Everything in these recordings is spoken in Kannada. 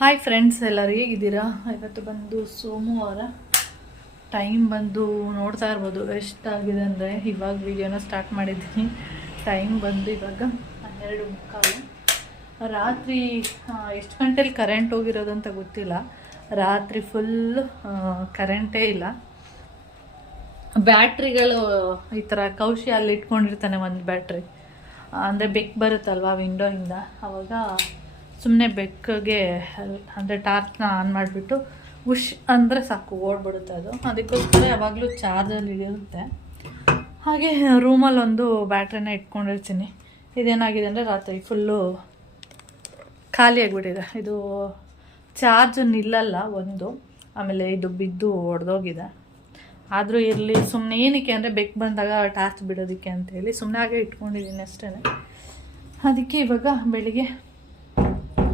ಹಾಯ್ ಫ್ರೆಂಡ್ಸ್, ಎಲ್ಲರೂ ಹೇಗಿದ್ದೀರಾ? ಇವತ್ತು ಬಂದು ಸೋಮವಾರ. ಟೈಮ್ ಬಂದು ನೋಡ್ತಾ ಇರ್ಬೋದು ಎಷ್ಟಾಗಿದೆ ಅಂದರೆ, ಇವಾಗ ವಿಡಿಯೋನ ಸ್ಟಾರ್ಟ್ ಮಾಡಿದ್ದೀನಿ. ಟೈಮ್ ಬಂದು ಇವಾಗ 12:15. ರಾತ್ರಿ ಎಷ್ಟು ಗಂಟೆಲಿ ಕರೆಂಟ್ ಹೋಗಿರೋದು ಅಂತ ಗೊತ್ತಿಲ್ಲ. ರಾತ್ರಿ ಫುಲ್ಲು ಕರೆಂಟೇ ಇಲ್ಲ. ಬ್ಯಾಟ್ರಿಗಳು ಈ ಥರ ಕೌಶಿ ಅಲ್ಲಿ ಇಟ್ಕೊಂಡಿರ್ತಾನೆ ಒಂದು ಬ್ಯಾಟ್ರಿ, ಅಂದರೆ ಬೆಕ್ ಬರುತ್ತಲ್ವ ವಿಂಡೋಯಿಂದ, ಆವಾಗ ಸುಮ್ಮನೆ ಬೆಕ್ಕಿಗೆ ಅಂದರೆ ಟಾರ್ಚ್ನ ಆನ್ ಮಾಡಿಬಿಟ್ಟು ಉಶ್ ಅಂದರೆ ಸಾಕು, ಓಡ್ಬಿಡುತ್ತೆ ಅದು. ಅದಕ್ಕೋಸ್ಕರ ಯಾವಾಗಲೂ ಚಾರ್ಜಲ್ಲಿ ಇರುತ್ತೆ. ಹಾಗೆ ರೂಮಲ್ಲಿ ಒಂದು ಬ್ಯಾಟ್ರಿನ ಇಟ್ಕೊಂಡಿರ್ತೀನಿ. ಇದೇನಾಗಿದೆ ಅಂದರೆ ರಾತ್ರಿ ಫುಲ್ಲು ಖಾಲಿಯಾಗಿಬಿಟ್ಟಿದೆ. ಇದು ಚಾರ್ಜ್ ನಿಲ್ಲಲ್ಲ ಒಂದು, ಆಮೇಲೆ ಇದು ಬಿದ್ದು ಒಡೆದೋಗಿದೆ. ಆದರೂ ಇರಲಿ, ಸುಮ್ಮನೆ ಏನಕ್ಕೆ ಅಂದರೆ ಬೆಕ್ ಬಂದಾಗ ಟಾರ್ಚ್ ಬಿಡೋದಕ್ಕೆ ಅಂತೇಳಿ ಸುಮ್ಮನೆ ಹಾಗೆ ಇಟ್ಕೊಂಡಿದ್ದೀನಿ ಅಷ್ಟೇ. ಅದಕ್ಕೆ ಇವಾಗ ಬೆಳಿಗ್ಗೆ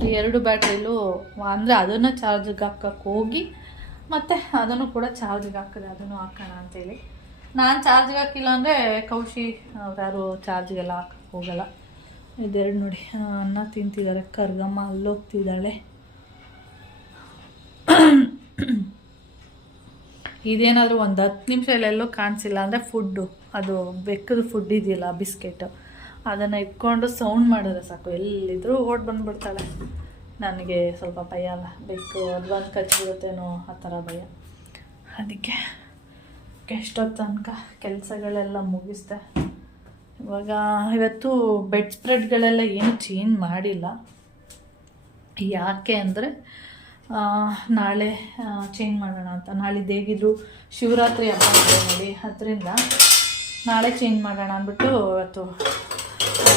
2 ಬ್ಯಾಟ್ರಿಲೂ ಅಂದರೆ ಅದನ್ನು ಚಾರ್ಜಿಗೆ ಹಾಕೋಕ್ಕೆ ಹೋಗಿ ಮತ್ತು ಅದನ್ನು ಕೂಡ ಚಾರ್ಜಿಗೆ ಹಾಕಿದೆ, ಅದನ್ನು ಹಾಕೋಣ ಅಂತೇಳಿ. ನಾನು ಚಾರ್ಜಿಗೆ ಹಾಕಿಲ್ಲ ಅಂದರೆ ಕೌಶಿ ಯಾರು ಚಾರ್ಜಿಗೆಲ್ಲ ಹಾಕಕ್ಕೆ ಹೋಗಲ್ಲ. ಇದೆರಡು ನೋಡಿ, ಅನ್ನ ತಿಂತಿದ್ದಾರೆ. ಕರ್ಗಮ್ಮ ಅಲ್ಲೋಗ್ತಿದ್ದಾಳೆ. ಇದೇನಾದರೂ ಒಂದು 10 ನಿಮಿಷ ಎಲ್ಲೆಲ್ಲೋ ಕಾಣಿಸಿಲ್ಲ ಅಂದರೆ ಫುಡ್ಡು, ಅದು ಬೆಕ್ಕದು ಫುಡ್ ಇದೆಯಲ್ಲ ಬಿಸ್ಕೆಟು, ಅದನ್ನು ಇಟ್ಕೊಂಡು ಸೌಂಡ್ ಮಾಡಿದ್ರೆ ಸಾಕು, ಎಲ್ಲಿದ್ದರೂ ಓಡ್ ಬಂದುಬಿಡ್ತಾಳೆ. ನನಗೆ ಸ್ವಲ್ಪ ಭಯ ಅಲ್ಲ, ಬೆಕ್ಕು ಅದು ಬಂದು ಕಚ್ಚಿಬಿಡುತ್ತೇನೋ ಆ ಥರ ಭಯ. ಅದಕ್ಕೆ ಎಷ್ಟೊತ್ತು ತನಕ ಕೆಲಸಗಳೆಲ್ಲ ಮುಗಿಸ್ದೆ. ಇವತ್ತು ಬೆಡ್ ಸ್ಪ್ರೆಡ್ಗಳೆಲ್ಲ ಏನು ಚೇಂಜ್ ಮಾಡಿಲ್ಲ. ಯಾಕೆ ಅಂದರೆ ನಾಳೆ ಚೇಂಜ್ ಮಾಡೋಣ ಅಂತ. ನಾಳಿದ್ದು ಹೇಗಿದ್ರು ಶಿವರಾತ್ರಿ ಹಬ್ಬ ಇದೆ ನೋಡಿ, ಅದರಿಂದ ನಾಳೆ ಚೇಂಜ್ ಮಾಡೋಣ ಅಂದ್ಬಿಟ್ಟು ಇವತ್ತು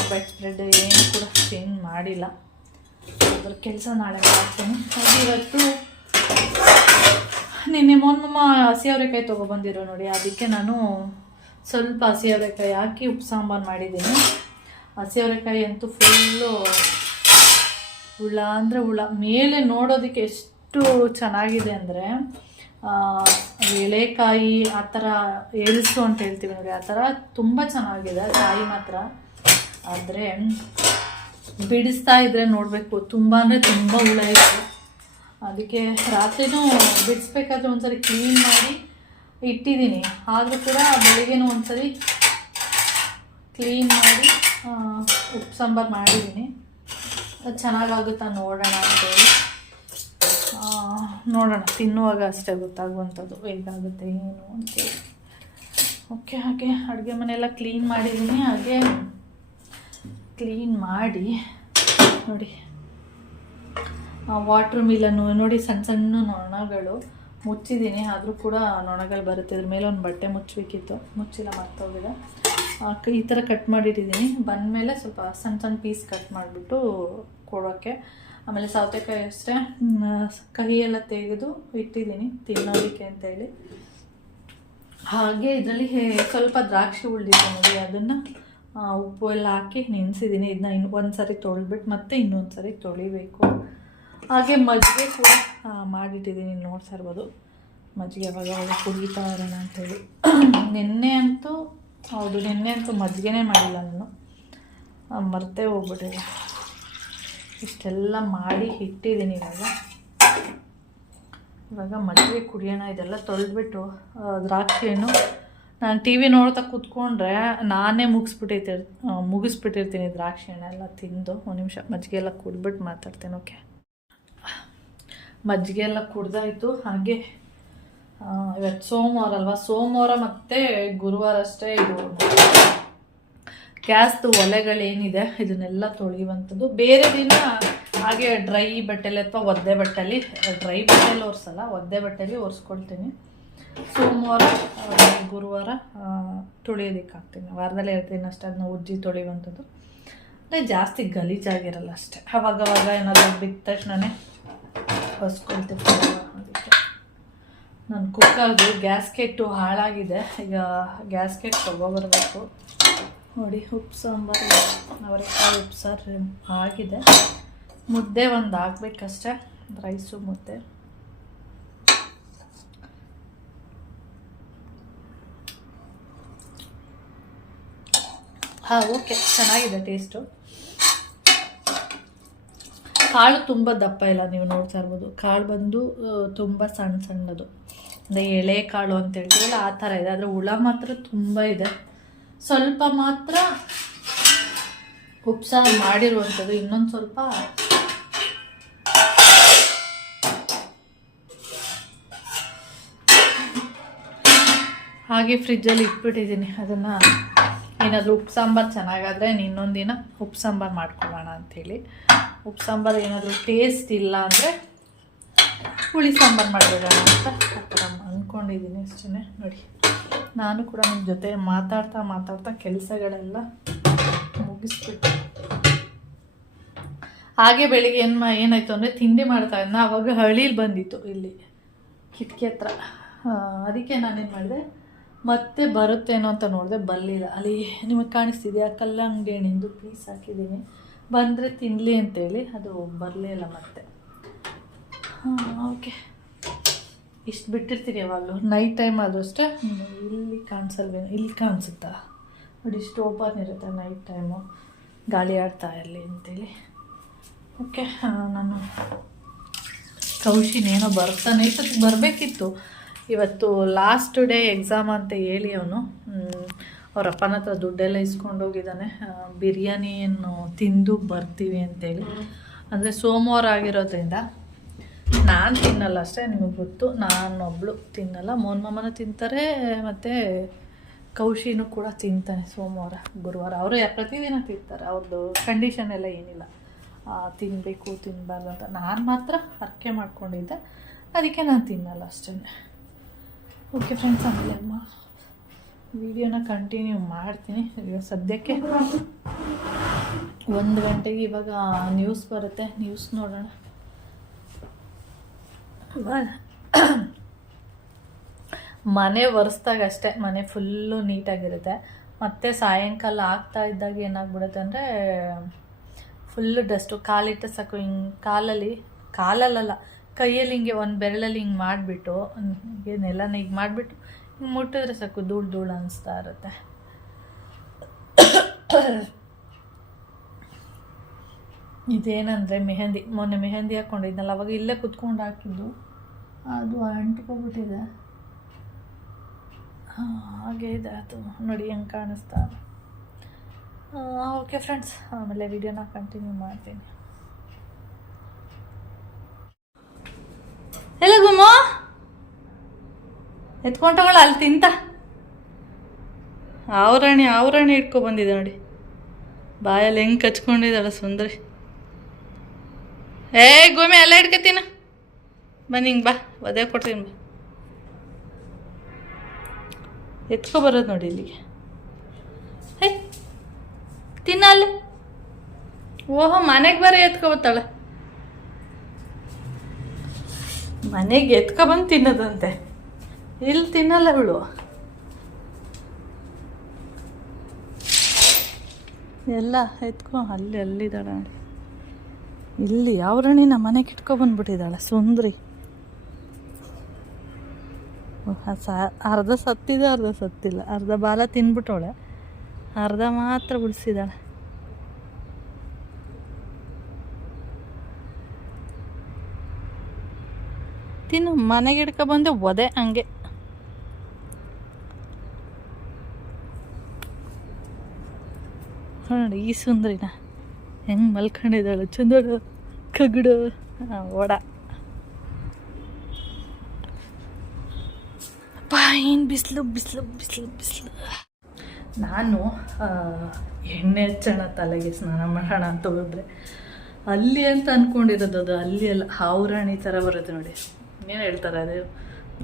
ಬೆಡ್ ಸ್ಪ್ರೆಡ್ ಏನು ಕೂಡ ಚೇಂಜ್ ಮಾಡಿಲ್ಲ. ಅದ್ರ ಕೆಲಸ ನಾಳೆ ಮಾಡ್ತೀನಿ. ಹಾಗೆ ಇವತ್ತು ನಿನ್ನೆ ಮೊನ್ನೆ ಹಸಿ ಅವರೆಕಾಯಿ ತೊಗೊಬಂದಿರೋ ನೋಡಿ, ಅದಕ್ಕೆ ನಾನು ಸ್ವಲ್ಪ ಹಸಿ ಅವರೆಕಾಯಿ ಹಾಕಿ ಉಪ್ಪು ಸಾಂಬಾರು ಮಾಡಿದ್ದೀನಿ. ಹಸಿ ಅವರೆಕಾಯಿ ಅಂತೂ ಫುಲ್ಲು ಹುಳ ಅಂದರೆ ಹುಳ. ಮೇಲೆ ನೋಡೋದಕ್ಕೆ ಎಷ್ಟು ಚೆನ್ನಾಗಿದೆ ಅಂದರೆ, ಎಳೆಕಾಯಿ ಆ ಥರ ಎಳ್ಸು ಅಂತ ಹೇಳ್ತೀವಿ ನೋಡಿ, ಆ ಥರ ತುಂಬ ಚೆನ್ನಾಗಿದೆ ಕಾಯಿ ಮಾತ್ರ. ಆದರೆ ಬಿಡಿಸ್ತಾ ಇದ್ದರೆ ನೋಡಬೇಕು, ತುಂಬ ಅಂದರೆ ತುಂಬ ಹುಳ ಇತ್ತು. ಅದಕ್ಕೆ ರಾತ್ರಿನೂ ಬಿಡಿಸ್ಬೇಕಾದ್ರೆ ಒಂದ್ಸರಿ ಕ್ಲೀನ್ ಮಾಡಿ ಇಟ್ಟಿದ್ದೀನಿ. ಆದರೂ ಕೂಡ ಬೆಳಿಗ್ಗೆನೂ ಒಂದ್ಸರಿ ಕ್ಲೀನ್ ಮಾಡಿ ಉಪ್ಪು ಸಾಂಬಾರು ಮಾಡಿದ್ದೀನಿ. ಅದು ಚೆನ್ನಾಗಾಗುತ್ತಾ ನೋಡೋಣ ಅಂತೇಳಿ. ನೋಡೋಣ, ತಿನ್ನುವಾಗ ಅಷ್ಟೇ ಗೊತ್ತಾಗುವಂಥದ್ದು ಹೇಗಾಗುತ್ತೆ ಏನು ಅಂತೇಳಿ. ಓಕೆ, ಹಾಗೆ ಅಡುಗೆ ಮನೆಯೆಲ್ಲ ಕ್ಲೀನ್ ಮಾಡಿದ್ದೀನಿ. ಹಾಗೆ ಕ್ಲೀನ್ ಮಾಡಿ ನೋಡಿ, ವಾಟ್ರ್ ಮಿಲನ್ನು ನೋಡಿ, ಸಣ್ಣ ಸಣ್ಣ ನೊಣಗಳು ಮುಚ್ಚಿದ್ದೀನಿ. ಆದರೂ ಕೂಡ ನೊಣಗಳು ಬರುತ್ತೆ. ಇದ್ರ ಮೇಲೆ ಒಂದು ಬಟ್ಟೆ ಮುಚ್ಚಬೇಕಿತ್ತು, ಮುಚ್ಚಿಲ್ಲ, ಮರ್ತೋಗಿದೆ. ಈ ಥರ ಕಟ್ ಮಾಡಿಟ್ಟಿದ್ದೀನಿ. ಬಂದಮೇಲೆ ಸ್ವಲ್ಪ ಸಣ್ಣ ಸಣ್ಣ ಪೀಸ್ ಕಟ್ ಮಾಡಿಬಿಟ್ಟು ಕೊಡೋಕ್ಕೆ. ಆಮೇಲೆ ಸೌತೆಕಾಯಿ ಅಷ್ಟೇ ಕಹಿ ಎಲ್ಲ ತೆಗೆದು ಇಟ್ಟಿದ್ದೀನಿ ತಿನ್ನೋದಕ್ಕೆ ಅಂತೇಳಿ. ಹಾಗೆ ಇದರಲ್ಲಿ ಸ್ವಲ್ಪ ದ್ರಾಕ್ಷಿ ಉಳಿದಿದೆ ನೋಡಿ, ಅದನ್ನು ಉಪ್ಪು ಎಲ್ಲ ಹಾಕಿ ನೆನೆಸಿದ್ದೀನಿ. ಇದನ್ನ ಒಂದು ಸರಿ ತೊಳೆದ್ಬಿಟ್ಟು ಮತ್ತೆ ಇನ್ನೊಂದು ಸರಿ ತೊಳಿಬೇಕು. ಹಾಗೆ ಮಜ್ಜಿಗೆ ಕೂಡ ಮಾಡಿಟ್ಟಿದ್ದೀನಿ, ನೋಡ್ತಾ ಇರ್ಬೋದು. ಮಜ್ಜಿಗೆ ಅವಾಗ ಕುಡಿತಾ ಇರೋಣ ಅಂಥೇಳಿ. ನಿನ್ನೆ ಅಂತೂ ಮಜ್ಜಿಗೆನೇ ಮಾಡಿಲ್ಲ ನಾನು, ಮರ್ತೇ ಹೋಗ್ಬಿಟ್ಟಿದೆ. ಇಷ್ಟೆಲ್ಲ ಮಾಡಿ ಇಟ್ಟಿದ್ದೀನಿ. ಇವಾಗ ಮಜ್ಜಿಗೆ ಕುಡಿಯೋಣ. ಇದೆಲ್ಲ ತೊಳೆದ್ಬಿಟ್ಟು ದ್ರಾಕ್ಷಿ ಹಣ್ಣು ನಾನು ಟಿ ವಿ ನೋಡ್ತಾ ಕೂತ್ಕೊಂಡ್ರೆ ನಾನೇ ಮುಗಿಸ್ಬಿಟ್ಟಿರ್ತೀನಿ ದ್ರಾಕ್ಷಿ ಹಣ್ಣೆಲ್ಲ ತಿಂದು. ಒಂದು ನಿಮಿಷ ಮಜ್ಜಿಗೆ ಎಲ್ಲ ಕುಡಿದ್ಬಿಟ್ಟು ಮಾತಾಡ್ತೀನಿ. ಓಕೆ, ಮಜ್ಜಿಗೆ ಎಲ್ಲ ಕುಡ್ದಾಯಿತು. ಹಾಗೆ ಇವತ್ತು ಸೋಮವಾರ ಅಲ್ವಾ, ಸೋಮವಾರ ಮತ್ತು ಗುರುವಾರ ಅಷ್ಟೇ ಇದು ಗ್ಯಾಸ್ದು ಒಲೆಗಳೇನಿದೆ ಇದನ್ನೆಲ್ಲ ತೊಳೆಯುವಂಥದ್ದು. ಬೇರೆ ದಿನ ಹಾಗೆ ಡ್ರೈ ಬಟ್ಟೆಲಿ ಅಥವಾ ಒದ್ದೆ ಬಟ್ಟೆಲಿ, ಡ್ರೈ ಬಟ್ಟೆಲಿ ಒರೆಸಲ್ಲ, ಒದ್ದೆ ಬಟ್ಟೆಲಿ ಒರೆಸ್ಕೊಳ್ತೀನಿ. ಸೋಮವಾರ ಗುರುವಾರ ತೊಳೆಯೋದಕ್ಕೆ ಹಾಕ್ತೀನಿ. ವಾರದಲ್ಲಿ 2 ದಿನ ಅಷ್ಟೇ ಅದನ್ನ ಉಜ್ಜಿ ತೊಳೆಯುವಂಥದ್ದು. ಅಂದರೆ ಜಾಸ್ತಿ ಗಲೀಜಾಗಿರಲ್ಲ ಅಷ್ಟೇ. ಅವಾಗವಾಗ ಏನಾದರೂ ಬಿದ್ದ ತಕ್ಷಣವೇ ಒರೆಸ್ಕೊಳ್ತೀನಿ. ಅದಕ್ಕೆ ನನ್ನ ಕುಕ್ಕರ್ದು ಗ್ಯಾಸ್ಕೆಟ್ಟು ಹಾಳಾಗಿದೆ. ಈಗ ಗ್ಯಾಸ್ಕೆಟ್ ತೊಗೊಬರ್ಬೇಕು ನೋಡಿ. ಉಪ್ಪು ಸಾಂಬಾರು, ಅವರೆಕಾಯಿ ಉಪ್ಪು ಸಾರು ಆಗಿದೆ. ಮುದ್ದೆ ಒಂದು ಆಗಬೇಕಷ್ಟೇ, ರೈಸು ಮುದ್ದೆ. ಓಕೆ, ಚೆನ್ನಾಗಿದೆ ಟೇಸ್ಟು. ಕಾಳು ತುಂಬ ದಪ್ಪ ಇಲ್ಲ, ನೀವು ನೋಡ್ತಾ ಇರ್ಬೋದು. ಕಾಳು ಬಂದು ತುಂಬ ಸಣ್ಣ ಸಣ್ಣದು, ಅಂದರೆ ಎಳೆ ಕಾಳು ಅಂತ ಹೇಳ್ತೀವಲ್ಲ ಆ ಥರ ಇದೆ. ಆದರೆ ಹುಳ ಮಾತ್ರ ತುಂಬ ಇದೆ. ಸ್ವಲ್ಪ ಮಾತ್ರ ಉಪ್ಸಾರು ಮಾಡಿರುವಂಥದ್ದು, ಇನ್ನೊಂದು ಸ್ವಲ್ಪ ಹಾಗೆ ಫ್ರಿಜ್ಜಲ್ಲಿ ಇಟ್ಬಿಟ್ಟಿದ್ದೀನಿ. ಅದನ್ನು ಏನಾದರೂ ಉಪ್ಪು ಸಾಂಬಾರು ಚೆನ್ನಾಗಾದರೆ ಇನ್ನೊಂದು ದಿನ ಉಪ್ಪು ಸಾಂಬಾರು ಮಾಡ್ಕೊಳ್ಳೋಣ ಅಂಥೇಳಿ. ಉಪ್ಪು ಸಾಂಬಾರು ಏನಾದರೂ ಟೇಸ್ಟ್ ಇಲ್ಲ ಅಂದರೆ ಹುಳಿ ಸಾಂಬಾರು ಮಾಡಿಬಿಡೋಣ ಅಂತ ಆ ಥರ ಅಂದ್ಕೊಂಡಿದ್ದೀನಿ ಅಷ್ಟೇ. ನೋಡಿ, ನಾನು ಕೂಡ ನಿಮ್ಮ ಜೊತೆ ಮಾತಾಡ್ತಾ ಕೆಲಸಗಳೆಲ್ಲ ಮುಗಿಸ್ಬಿಟ್ಟು ಹಾಗೆ ಬೆಳಿಗ್ಗೆ ಏನಾಯಿತು ಅಂದರೆ ತಿಂಡಿ ಮಾಡ್ತಾ ಇದ್ನ, ಆವಾಗ ಹಳೀಲಿ ಬಂದಿತ್ತು ಇಲ್ಲಿ ಕಿಟಕಿ ಹತ್ರ. ಅದಕ್ಕೆ ನಾನೇನು ಮಾಡಿದೆ, ಮತ್ತೆ ಬರುತ್ತೇನೋ ಅಂತ ನೋಡಿದೆ, ಬರಲಿಲ್ಲ. ಅಲ್ಲಿ ನಿಮಗೆ ಕಾಣಿಸ್ತಿದೆಯಾ ಕಲ್ಲಂಗಡಿನಿಂದು ಪೀಸ್ ಹಾಕಿದ್ದೀನಿ, ಬಂದರೆ ತಿನ್ನಲಿ ಅಂತೇಳಿ, ಅದು ಬರಲೇ ಇಲ್ಲ ಮತ್ತೆ. ಓಕೆ, ಇಷ್ಟು ಬಿಟ್ಟಿರ್ತೀನಿ ಯಾವಾಗಲೂ. ನೈಟ್ ಟೈಮ್ ಆದರೂ ಅಷ್ಟೇ. ಇಲ್ಲಿ ಕಾಣಿಸಲ್ವೇನೋ, ಇಲ್ಲಿ ಕಾಣಿಸುತ್ತಾ ನೋಡಿ, ಇಷ್ಟು ಓಪನ್ ಇರುತ್ತೆ ನೈಟ್ ಟೈಮು, ಗಾಳಿ ಆಡ್ತಾ ಇರಲಿ ಅಂತೇಳಿ. ಓಕೆ, ನಾನು ಕೌಶಿನೇನೋ ಬರ್ತಾನೆ, ಇಷ್ಟೊತ್ತಿಗೆ ಬರಬೇಕಿತ್ತು. ಇವತ್ತು ಲಾಸ್ಟ್ ಡೇ ಎಕ್ಸಾಮ್ ಅಂತ ಹೇಳಿ ಅವನು ಅವ್ರ ಅಪ್ಪನ ಹತ್ರ ದುಡ್ಡೆಲ್ಲ ಇಸ್ಕೊಂಡೋಗಿದ್ದಾನೆ. ಬಿರಿಯಾನಿಯನ್ನು ತಿಂದು ಬರ್ತೀವಿ ಅಂತೇಳಿ. ಅಂದರೆ ಸೋಮವಾರ ಆಗಿರೋದ್ರಿಂದ ನಾನು ತಿನ್ನಲ್ಲ ಅಷ್ಟೇ, ನಿಮಗೆ ಗೊತ್ತು, ನಾನೊಬ್ಳು ತಿನ್ನಲ್ಲ. ಮೋಹನ್ ಮಾಮನ ತಿಂತಾರೆ, ಮತ್ತು ಕೌಶಿನೂ ಕೂಡ ತಿಂತಾನೆ ಸೋಮವಾರ ಗುರುವಾರ. ಅವರು ಪ್ರತಿದಿನ ತಿಂತಾರೆ, ಅವ್ರದ್ದು ಕಂಡೀಷನ್ ಎಲ್ಲ ಏನಿಲ್ಲ ತಿನ್ನಬೇಕು ತಿನ್ನಬಾರ್ದು ಅಂತ. ನಾನು ಮಾತ್ರ ಹರಕೆ ಮಾಡ್ಕೊಂಡಿದ್ದೆ, ಅದಕ್ಕೆ ನಾನು ತಿನ್ನಲ್ಲ ಅಷ್ಟೇ. ಓಕೆ ಫ್ರೆಂಡ್ಸ್, ಆಮೇಲೆ ವಿಡಿಯೋನ ಕಂಟಿನ್ಯೂ ಮಾಡ್ತೀನಿ. ಇವಾಗ ಸದ್ಯಕ್ಕೆ 1 ಗಂಟೆಗೆ ಇವಾಗ ನ್ಯೂಸ್ ಬರುತ್ತೆ, ನ್ಯೂಸ್ ನೋಡೋಣ. ಮನೆ ಒರೆಸ್ದಾಗ ಅಷ್ಟೇ ಮನೆ ಫುಲ್ಲು ನೀಟಾಗಿರುತ್ತೆ. ಮತ್ತು ಸಾಯಂಕಾಲ ಆಗ್ತಾ ಇದ್ದಾಗ ಏನಾಗ್ಬಿಡುತ್ತೆ ಅಂದರೆ ಫುಲ್ಲು ಡಸ್ಟು. ಕಾಲಿಟ್ಟು ಸಾಕು, ಹಿಂಗೆ ಕಾಲಲ್ಲ ಕೈಯಲ್ಲಿ ಹಿಂಗೆ ಒಂದು ಬೆರಳಲ್ಲಿ ಹಿಂಗೆ ಮಾಡಿಬಿಟ್ಟು ನೆಲನ ಹಿಂಗೆ ಮಾಡಿಬಿಟ್ಟು ಹಿಂಗೆ ಮುಟ್ಟಿದ್ರೆ ಸಾಕು ಧೂಳು ಅನಿಸ್ತಾ ಇರುತ್ತೆ. ಇದೇನಂದರೆ ಮೊನ್ನೆ ಮೆಹಂದಿ ಹಾಕ್ಕೊಂಡಿದ್ನಲ್ಲ, ಅವಾಗ ಇಲ್ಲೇ ಕುತ್ಕೊಂಡು ಹಾಕಿದ್ದು, ಅದು ಅಂಟ್ಕೊಬಿಟ್ಟಿದೆ. ಹಾಗೆ ಇದೆ ಅದು, ನೋಡಿ ಹೆಂಗೆ ಕಾಣಿಸ್ತಾ. ಓಕೆ ಫ್ರೆಂಡ್ಸ್, ಆಮೇಲೆ ವಿಡಿಯೋನ ಕಂಟಿನ್ಯೂ ಮಾಡ್ತೀನಿ. ಎಲ್ಲ ಗುಮ್ಮ ಎತ್ಕೊಂಡೋಗಳ ಅಲ್ಲಿ ತಿಂತ ಆವರಣಿ ಇಟ್ಕೊ ಬಂದಿದೆ ನೋಡಿ, ಬಾಯಲ್ಲಿ ಹೆಂಗೆ ಕಚ್ಕೊಂಡಿದ್ದಾಳೆ ಸುಂದರಿ. ಗೋಮಿ ಎಲ್ಲ ಇಟ್ಕೊತೀನ, ಬನ್ನಿ ಹಿಂಗೆ ಬಾ, ಒದೆ ಕೊಡ್ತೀನಿ ಬಾ. ಎತ್ಕೊ ಬರೋದು ನೋಡಿ ಇಲ್ಲಿಗೆ. ತಿನ್ನ ಅಲ್ಲಿ. ಓಹೋ, ಮನೆಗೆ ಬರೀ ಎತ್ಕೊಬತ್ತಾಳೆ, ಮನೆಗೆ ಎತ್ಕೊಬಂದು ತಿನ್ನೋದಂತೆ. ಇಲ್ಲಿ ತಿನ್ನಲ್ಲ ಇವಳು. ಎಲ್ಲ ಎತ್ಕೊ, ಅಲ್ಲಿದ್ದಾಳೆ ನೋಡಿ. ಇಲ್ಲಿ ಯಾವ್ರಣಿನ ಮನೆಗೆ ಇಟ್ಕೊಬಂದ್ಬಿಟ್ಟಿದ್ದಾಳೆ ಸುಂದ್ರಿ. ಅರ್ಧ ಸತ್ತಿದೆ, ಅರ್ಧ ಸತ್ತಿಲ್ಲ. ಅರ್ಧ ಬಾಲ ತಿನ್ಬಿಟ್ಟವಳೆ, ಅರ್ಧ ಮಾತ್ರ ಉಳಿಸಿದಾಳೆ. ತಿನ್ನು, ಮನೆಗೆ ಹಿಡ್ಕೊಬಂದೆ ಒದೆ ಹಂಗೆ. ನೋಡಿ ಈ ಸುಂದ್ರಿನ ಹೆಂಗೆ ಮಲ್ಕೊಂಡಿದ್ದಾಳೆ, ಚಂದೋಡು ಕಗಡು ಓಡ. ಏನು ಬಿಸಿಲು. ನಾನು ಎಣ್ಣೆ ಹಚ್ಚೋಣ ತಲೆಗೆ, ಸ್ನಾನ ಮಾಡೋಣ ಅಂತ ಹೋದರೆ ಅಲ್ಲಿ ಅಂತ ಅಂದ್ಕೊಂಡಿರೋದು, ಅದು ಅಲ್ಲಿ ಅಲ್ಲ, ಹಾವುರಾಣಿ ಥರ ಬರುತ್ತೆ ನೋಡಿ. ಏನು ಹೇಳ್ತಾರೆ ಅದು,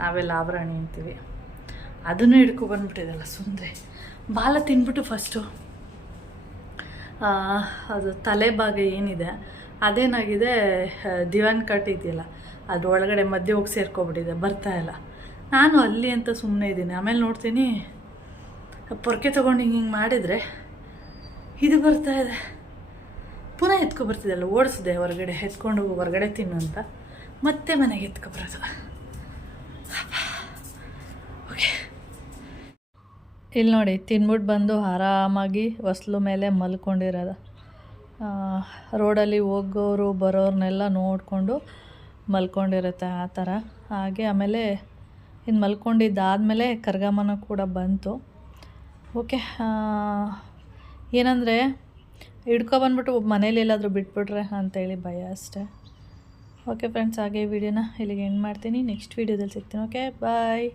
ನಾವೆಲ್ಲ ಹಾವುರಾಣಿ ಅಂತೀವಿ. ಅದನ್ನು ಹಿಡ್ಕೊಬಂದ್ಬಿಟ್ಟಿದಲ್ಲ ಸುಂದರಿ. ಬಾಲ ತಿನ್ಬಿಟ್ಟು ಫಸ್ಟು ಅದು ತಲೆ ಭಾಗ ಏನಿದೆ ಅದೇನಾಗಿದೆ, ದಿವಾನ್ ಕಟ್ ಇದೆಯಲ್ಲ ಅದು ಒಳಗಡೆ ಮಧ್ಯೆ ಹೋಗಿ ಸೇರ್ಕೊಬಿಟ್ಟಿದೆ, ಬರ್ತಾಯಿಲ್ಲ. ನಾನು ಅಲ್ಲಿ ಅಂತ ಸುಮ್ಮನೆ ಇದ್ದೀನಿ. ಆಮೇಲೆ ನೋಡ್ತೀನಿ ಪೊರ್ಕೆ ತೊಗೊಂಡು ಹಿಂಗೆ ಮಾಡಿದರೆ ಇದು ಬರ್ತಾಯಿದೆ. ಪುನಃ ಎತ್ಕೊಬರ್ತಿದ್ದಲ್ಲ, ಓಡಿಸಿದೆ ಹೊರಗಡೆ, ಎತ್ಕೊಂಡು ಹೊರಗಡೆ ತಿನ್ನು ಅಂತ, ಮತ್ತೆ ಮನೆಗೆ ಎತ್ಕೊಬರೋದು. ಓಕೆ, ಇಲ್ಲಿ ನೋಡಿ ತಿನ್ಬಿಟ್ಟು ಬಂದು ಆರಾಮಾಗಿ ಹೊಸ್ಲು ಮೇಲೆ ಮಲ್ಕೊಂಡಿರೋದು. ರೋಡಲ್ಲಿ ಹೋಗೋರು ಬರೋರ್ನೆಲ್ಲ ನೋಡಿಕೊಂಡು ಮಲ್ಕೊಂಡಿರುತ್ತೆ ಆ ಥರ. ಹಾಗೆ ಆಮೇಲೆ ಇನ್ನು ಮಲ್ಕೊಂಡಿದ್ದಾದಮೇಲೆ ಕರ್ಗಮನ ಕೂಡ ಬಂತು. ಓಕೆ, ಏನಂದರೆ ಹಿಡ್ಕೊಬಂದ್ಬಿಟ್ಟು ಮನೇಲಿ ಎಲ್ಲಾದರೂ ಬಿಟ್ಬಿಟ್ರೆ ಅಂತೇಳಿ ಭಯ ಅಷ್ಟೇ. ಓಕೆ ಫ್ರೆಂಡ್ಸ್, ಹಾಗೆ ಈ ವಿಡಿಯೋನ ಇಲ್ಲಿಗೆ ಎಂಡ್ ಮಾಡ್ತೀನಿ. ನೆಕ್ಸ್ಟ್ ವೀಡಿಯೋದಲ್ಲಿ ಸಿಗ್ತೀನಿ. ಓಕೆ, ಬಾಯ್.